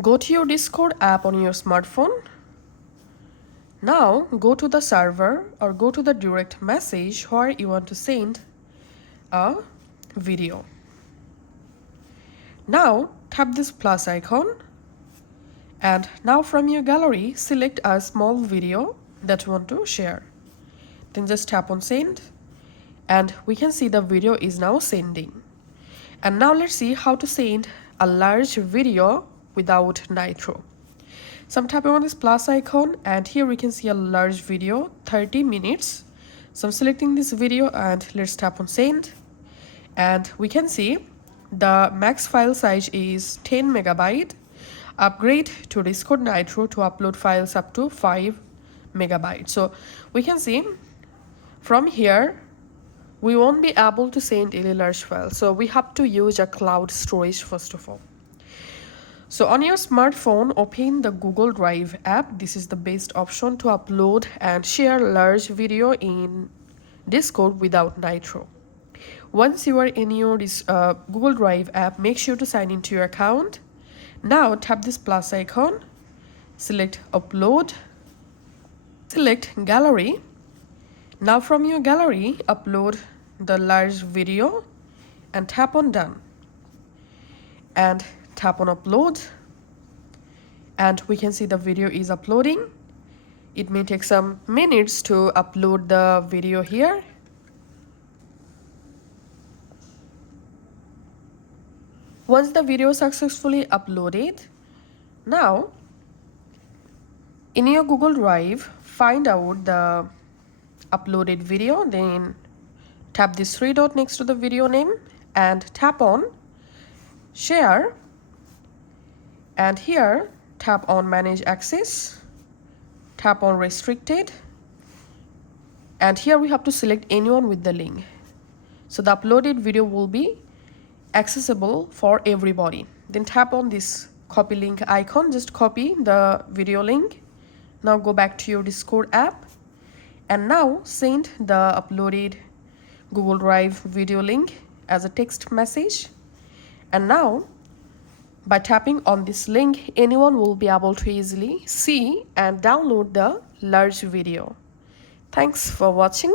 Go to your Discord app on your smartphone. Now go to the server or go to the direct message where you want to send a video. Now tap this plus icon, and now from your gallery select a small video that you want to share. Then just tap on send, and we can see the video is now sending. And now let's see how to send a large video without Nitro. So I'm tapping on this plus icon, and here we can see a large video, 30 minutes. So I'm selecting this video and let's tap on send. And we can see the max file size is 10 megabyte. Upgrade to Discord Nitro to upload files up to 5 megabytes. So we can see from here we won't be able to send any large file, so we have to use a cloud storage first of all. So on your smartphone, open the Google Drive app. This is the best option to upload and share large video in Discord without Nitro. Once you are in your Google Drive app, make sure to sign into your account. Now tap this plus icon, select upload, select gallery. Now from your gallery, upload the large video and tap on done. And tap on upload, and we can see the video is uploading. It may take some minutes to upload the video here. Once the video is successfully uploaded, now in your Google Drive, find out the uploaded video, then tap this three dot next to the video name and tap on share, and here tap on manage access, tap on restricted, and here we have to select anyone with the link. So the uploaded video will be accessible for everybody. Then tap on this copy link icon, just copy the video link. Now go back to your Discord app and now send the uploaded Google Drive video link as a text message. And now by tapping on this link, anyone will be able to easily see and download the large video. Thanks for watching.